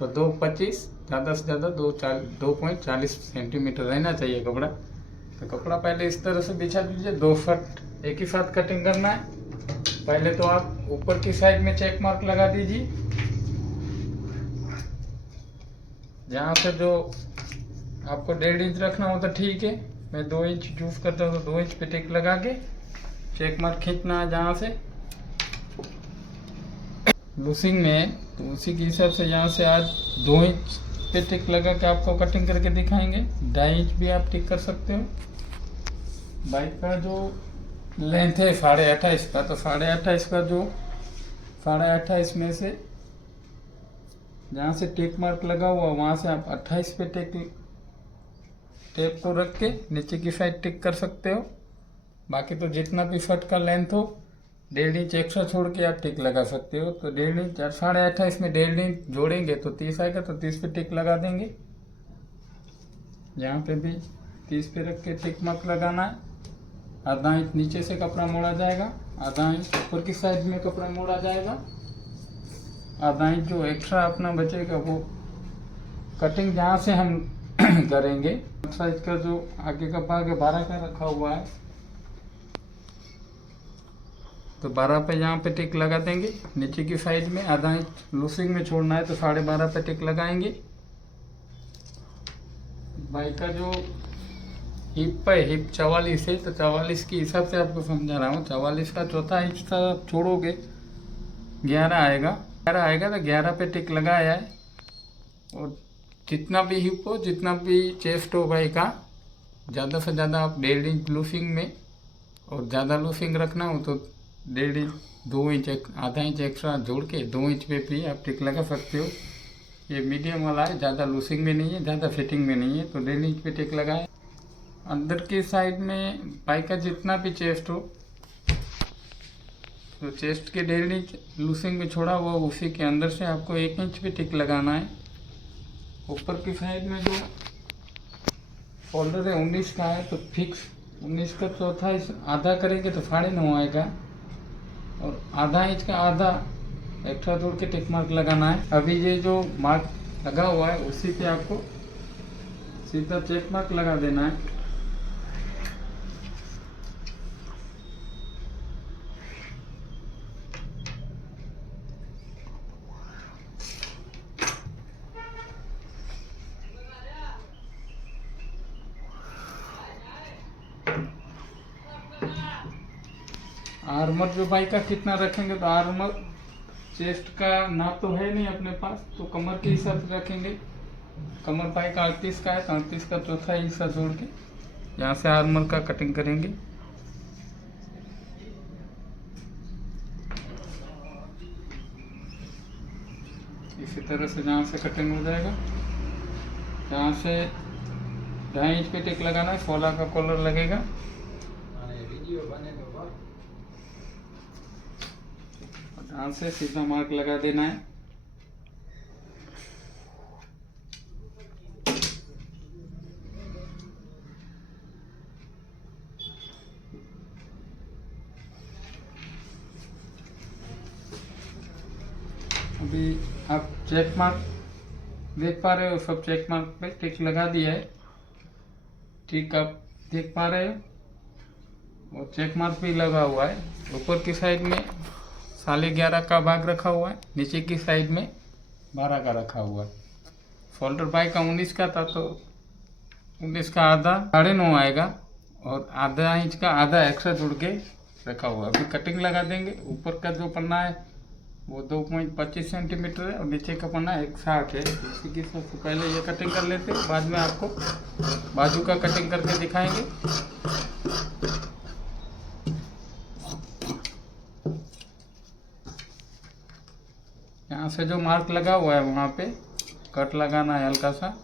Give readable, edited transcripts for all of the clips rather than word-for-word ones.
तो 2.25 ज़्यादा से ज़्यादा 2.40 सेंटीमीटर रहना चाहिए कपड़ा। तो कपड़ा पहले इस तरह से बिछा दीजिए। 2 फट एक ही साथ कटिंग करना है। पहले तो आप ऊपर की साइड में चेक मार्क लगा दीजिए। जहाँ से जो आपको 1.5 इंच रखना हो तो ठीक है, मैं 2 इंच यूज़ करता हूँ, तो 2 इंच पे टिक लगा के चेक मार्क खींचना है जहाँ से लूसिंग में। तो उसी के हिसाब से यहाँ से आज 2 इंच पे टिक लगा के आपको कटिंग करके दिखाएंगे। 2.5 इंच भी आप टिक कर सकते हो। बाइक का जो लेंथ है 28.5 का, तो 28.5 का जो 28.5 में से जहाँ से टिक मार्क लगा हुआ वहाँ से आप 28 पे टेप को रख के नीचे की साइड टिक कर सकते हो। बाकी तो जितना भी शर्ट का लेंथ हो 1.5 इंच एक्स्ट्रा छोड़ के आप टिक लगा सकते हो। तो 1.5 इंच 28.5 में 1.5 इंच जोड़ेंगे तो 30 आएगा, तो 30 पे टिक लगा देंगे। यहाँ पे भी 30 पे रख के टिक मार्क लगाना है। आधा इंच नीचे से कपड़ा मोड़ा जाएगा, आधा इंच ऊपर की साइड में कपड़ा मोड़ा जाएगा। आधा इंच जो एक्स्ट्रा अपना बचेगा वो कटिंग जहाँ से हम करेंगे। साइज का जो आगे का भाग है 12 का रखा हुआ है, तो 12 पे यहाँ पे टिक लगा देंगे। नीचे की साइड में आधा इंच लूसिंग में छोड़ना है, तो 12.5 पे टिक लगाएंगे। बाइक का जो हिप पे हिप 44 है, तो 44 के हिसाब से आपको समझा रहा हूँ। 44 का चौथा इंच का छोड़ोगे 11 आएगा, 11 आएगा तो 11 पे टिक लगाया है। और जितना भी हिप हो, जितना भी चेस्ट हो बाइक का, ज़्यादा से ज़्यादा आप 1.5 इंच लूसिंग में, और ज़्यादा लूसिंग रखना हो तो 1.5 इंच 2 इंच आधा इंच एक्स्ट्रा जोड़ के 2 इंच पे भी आप टिक लगा सकते हो। ये मीडियम वाला है, ज़्यादा लूसिंग में नहीं है, ज़्यादा फिटिंग में नहीं है, तो 1.5 इंच पे टिक लगाए। अंदर की साइड में बाइक का जितना भी चेस्ट हो, तो चेस्ट के 1.5 इंच लूसिंग में छोड़ा हुआ उसी के अंदर से आपको 1 इंच पे टिक लगाना है। ऊपर की साइड में जो फोल्डर है 19 का है, तो फिक्स 19 का चौथा आधा करेंगे तो 9.5 आएगा, और आधा इंच का आधा एक्स्ट्रा जोड़ के टिक मार्क लगाना है। अभी ये जो मार्क लगा हुआ है उसी पे आपको सीधा चेक मार्क लगा देना है। आर्मर जो बाइक का कितना रखेंगे, तो आर्मर चेस्ट का ना तो है नहीं अपने पास, तो कमर के हिसाब से रखेंगे। कमर बाइक 38 का है, तो 38 का चौथा हिस्सा जोड़ के यहाँ से आर्मर का कटिंग करेंगे। इसी तरह से जहाँ से कटिंग हो जाएगा, जहाँ से 2.5 इंच पे टिक लगाना है, 16 का कॉलर लगेगा। यहाँ से सीधा मार्क लगा देना है। अभी आप चेक मार्क देख पा रहे हो, सब चेक मार्क पे टिक लगा दिया है। ठीक आप देख पा रहे हो, और चेक मार्क भी लगा हुआ है। ऊपर की साइड में 11.5 का भाग रखा हुआ है, नीचे की साइड में 12 का रखा हुआ है। फोल्डर बाइक का 19 का था, तो 19 का आधा 9.5 आएगा, और आधा इंच का आधा एक्स्ट्रा जुड़ के रखा हुआ है। अभी कटिंग लगा देंगे। ऊपर का जो पन्ना है वो 2.25 सेंटीमीटर है, और नीचे का पन्ना 1.60 है। इसी की सबसे पहले ये कटिंग कर लेते हैं, बाद में आपको बाजू का कटिंग करके दिखाएंगे। यहाँ से जो मार्क लगा हुआ है वहाँ पे कट लगाना है हल्का सा।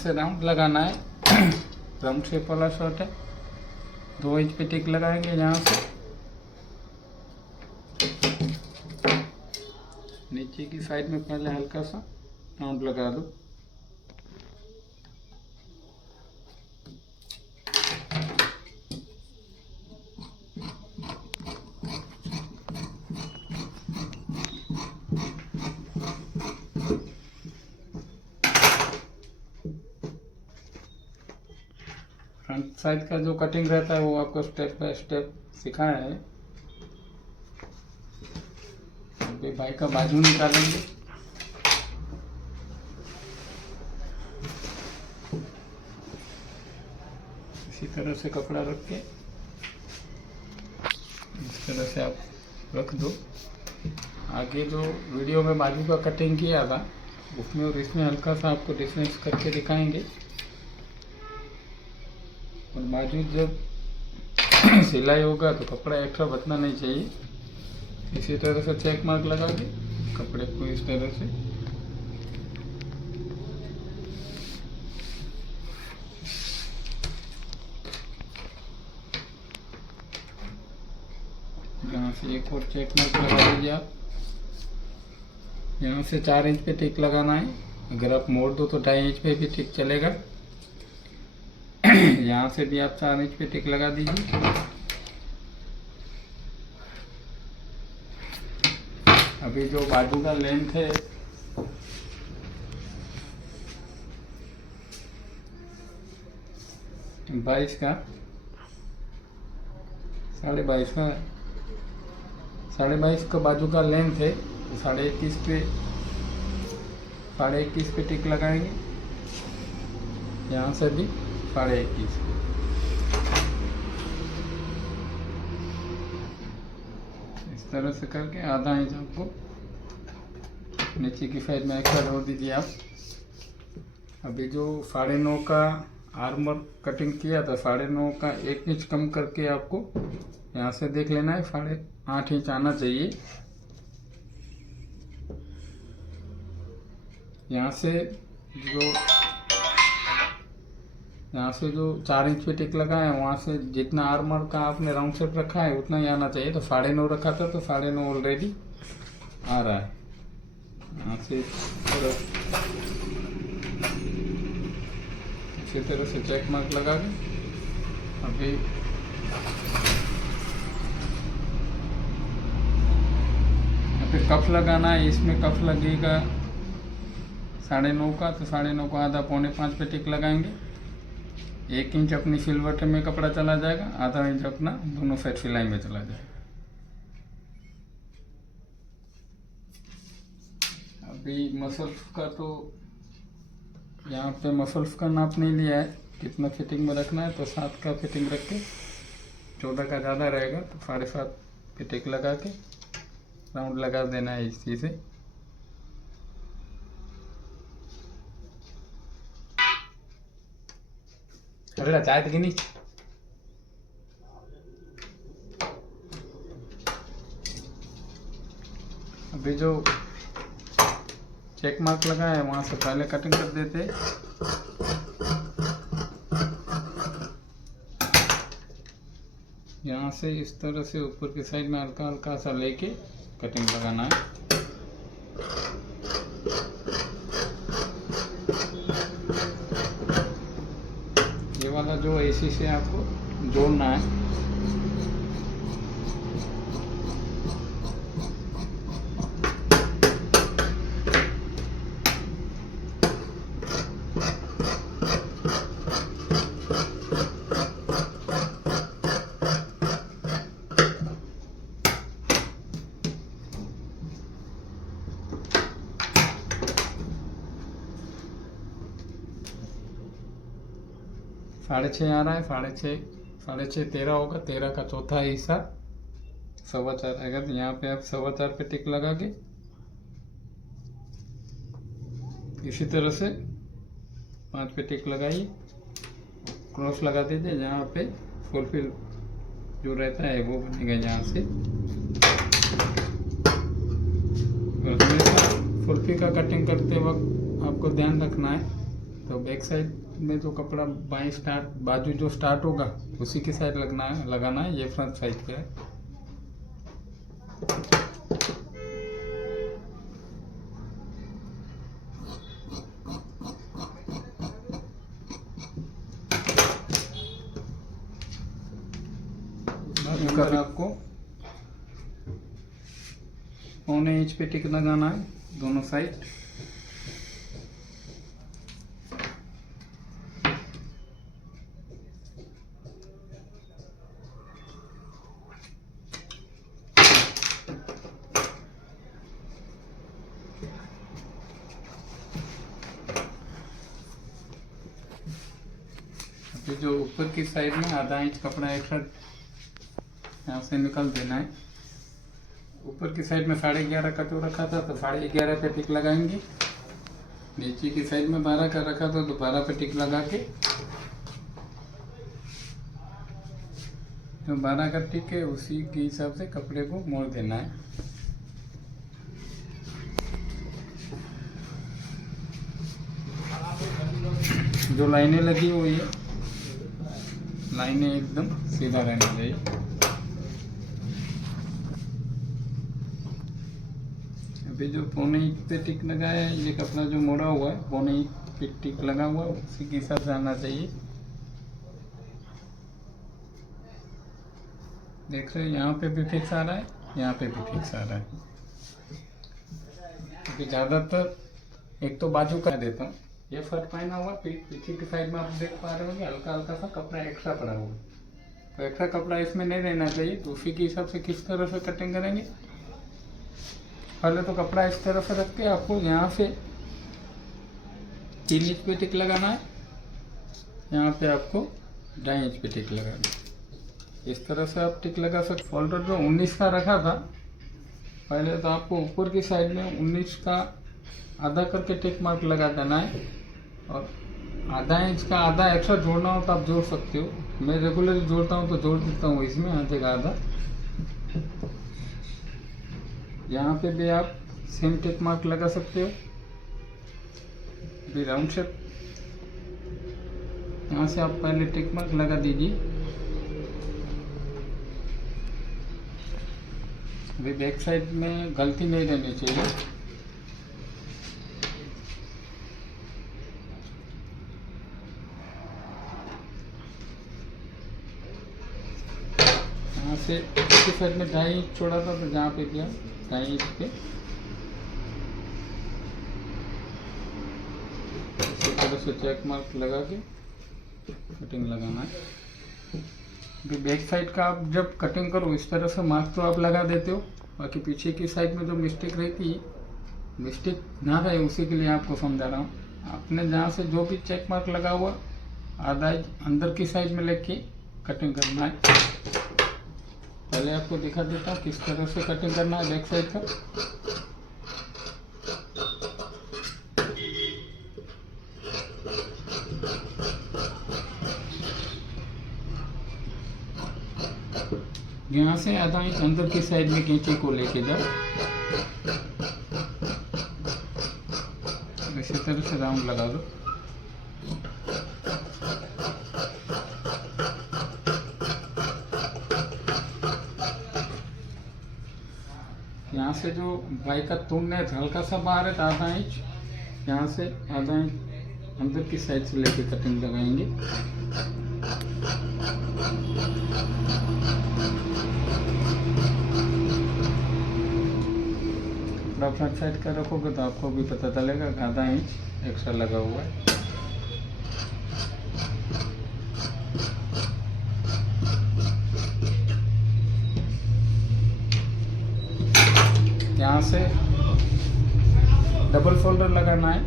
से राउंड लगाना है। राउंड शेप वाला शर्ट है, 2 इंच पे टिक लगाएंगे यहाँ से। नीचे की साइड में पहले हल्का सा राउंड लगा दो। फ्रंट साइड का जो कटिंग रहता है वो आपको स्टेप बाय स्टेप सिखाया है। अभी भाई का बाजू निकालेंगे। इसी तरह से कपड़ा रख के इस तरह से आप रख दो। आगे जो वीडियो में बाजू का कटिंग किया था उसमें और इसमें हल्का सा आपको डिफरेंस करके दिखाएंगे। और बाजू जब सिलाई होगा तो कपड़ा एक्स्ट्रा बचना नहीं चाहिए। इसी तरह से चेक मार्क लगा के कपड़े को इस तरह से यहाँ से एक और चेक मार्क लगा दीजिए आप। यहाँ से 4 इंच पे टिक लगाना है। अगर आप मोड़ दो तो 2.5 इंच पे भी टिक चलेगा। यहाँ से भी आप 4 इंच पे टिक लगा दीजिए। अभी जो बाजू का लेंथ है बाईस का 22.5 का 22.5 का बाजू का लेंथ है, तो 21.5 पे 21.5 पे टिक लगाएंगे। यहाँ से भी 21.5 पे। इस तरह से करके आधा इंच आपको नीचे की साइड में एक्स्ट्रा छोड़ दीजिए आप। अभी जो 9.5 का आर्मर कटिंग किया था, 9.5 का 1 इंच कम करके आपको यहाँ से देख लेना है 8.5 इंच आना चाहिए। यहाँ से जो 4 इंच पे टिक लगा है वहाँ से जितना आर्मर का आपने राउंड शेप रखा है उतना ही आना चाहिए। तो 9.5 रखा था तो 9.5 ऑलरेडी आ रहा है। यहाँ से इसी तरह से चेक मार्क लगा के अभी यहाँ पे कफ लगाना है। इसमें कफ लगेगा 9.5 का, तो 9.5 को आधा 4.25 पे टिक लगाएंगे। 1 इंच अपनी सिलवटे में कपड़ा चला जाएगा, आधा इंच अपना दोनों साइड सिलाई में चला जाएगा। अभी मसल्स का तो यहाँ पे मसल्स का नाप नहीं लिया है कितना फिटिंग में रखना है, तो 7 का फिटिंग रख के 14 का ज़्यादा रहेगा तो 7.5 पे टिक लगा के राउंड लगा देना है इसी से। अगला चाय तक नहीं अभी जो चेक मार्क लगा है वहां से पहले कटिंग कर देते। यहाँ से इस तरह से ऊपर की साइड में हल्का हल्का सा लेके कटिंग लगाना है। ये वाला जो इसी से आपको जोड़ना है। साढ़े 6 आ रहा है, 6.5 13 होगा, 13 का चौथा हिस्सा 4.25 आएगा। तो यहाँ पे आप 4.25 पे टिक लगा के इसी तरह से 5 पे टिक लगाइए, क्रॉस लगा दीजिए। जहाँ पे फुलफिल जो रहता है वो बनेगा यहाँ से। और हमेशा फुलफिल का कटिंग करते वक्त आपको ध्यान रखना है तो बैक साइड में जो कपड़ा बाएं स्टार्ट बाजू जो स्टार्ट होगा उसी की साइड लगाना है। ये फ्रंट साइड का है। अगर आपको 1.25 इंच पे टिक लगाना है दोनों साइड। अभी जो ऊपर की साइड में आधा इंच कपड़ा एक्स्ट्रा यहाँ से निकाल देना है। ऊपर की साइड में 11.5 का जो रखा था तो 11.5 पे टिक लगाएंगे। नीचे की साइड में 12 का रखा था तो 12 पे टिक लगा के जो 12 का टिक है उसी के हिसाब से कपड़े को मोड़ देना है। जो लाइनें लगी हुई है लाइनें एकदम सीधा रहना चाहिए। अभी जो 1.25 इंच पे टिक लगाया है ये कपड़ा जो मोड़ा हुआ है 1.25 इंच पे टिक लगा हुआ है उसी के हिसाब से आना चाहिए। देख रहे हैं यहाँ पे भी फिक्स आ रहा है, यहाँ पे भी फिक्स आ रहा है। क्योंकि ज़्यादातर एक तो बाजू का देता हूँ। ये शर्ट पहना हुआ पीछे की साइड में आप देख पा रहे होंगे हल्का हल्का सा कपड़ा एक्स्ट्रा पड़ा हुआ है। तो एक्स्ट्रा कपड़ा इसमें नहीं रहना चाहिए। तो उसी के हिसाब से किस तरह से कटिंग करेंगे। पहले तो कपड़ा इस तरह से रख के आपको यहाँ से 3 इंच पे टिक लगाना है। यहाँ पे आपको 2.5 इंच पे टिक लगाना है। इस तरह से आप टिक लगा सकते। फोल्डर जो 19 का रखा था पहले तो आपको ऊपर की साइड में 19 का आधा करके टिक मार्क लगा देना है। और आधा इंच का आधा एक्स्ट्रा जोड़ना हो तो आप जोड़ सकते हो। मैं रेगुलर जोड़ता हूँ तो जोड़ देता हूँ इसमें आधे का आधा। यहाँ पे भी आप सेम टिक मार्क लगा सकते हो। भी राउंड शेप यहाँ से आप पहले टिक मार्क लगा दीजिए। अभी बैक साइड में गलती नहीं रहनी चाहिए। यहाँ से इसकी साइड में 2.5 इंच छोड़ा था तो जहाँ पे दिया 2.5 इंच पे इसी तरह से चेक मार्क लगा के कटिंग लगाना है। बैक साइड का आप जब कटिंग करो इस तरह से मार्क तो आप लगा देते हो। बाकी पीछे की साइड में जो मिस्टेक रहती है मिस्टेक ना रहे उसी के लिए आपको समझा रहा हूँ। आपने जहाँ से जो भी चेक मार्क लगा हुआ आधा अंदर की साइड में लेके कटिंग करना है। पहले आपको दिखा देता हूँ किस तरह से कटिंग करना है बैक साइड का। यहाँ से आधा इंच अंदर की साइड में कैंची को लेके जाओ। इसी तरह से राउंड लगा दो। यहाँ से जो बाई का तुम है हल्का सा बाहर है तो आधा इंच यहाँ से आधा इंच अंदर की साइड से लेके कटिंग लगाएंगे। थोड़ा फ्रंट साइड का रखोगे तो आपको भी पता चलेगा आधा इंच एक्स्ट्रा लगा हुआ है। यहाँ से डबल फोल्डर लगाना है।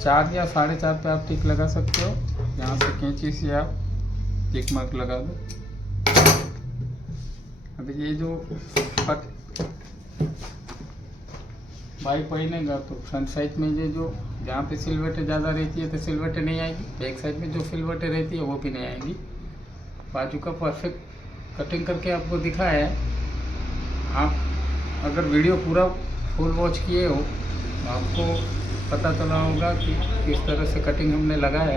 4 या 4.5 पे आप टिक लगा सकते हो। यहाँ से कैंची से आप टिक मार्क लगा दो। अभी ये जो बाई पहनेगा तो फ्रंट साइड में ये जो जहाँ पे सिलवटें ज़्यादा रहती है तो सिलवटें नहीं आएगी। बैक साइड में जो सिलवटें रहती है वो भी नहीं आएगी। बाजू का परफेक्ट कटिंग करके आपको दिखाया है। आप अगर वीडियो पूरा फुल वॉच किए हो तो आपको पता चला होगा कि किस तरह से कटिंग हमने लगाया है।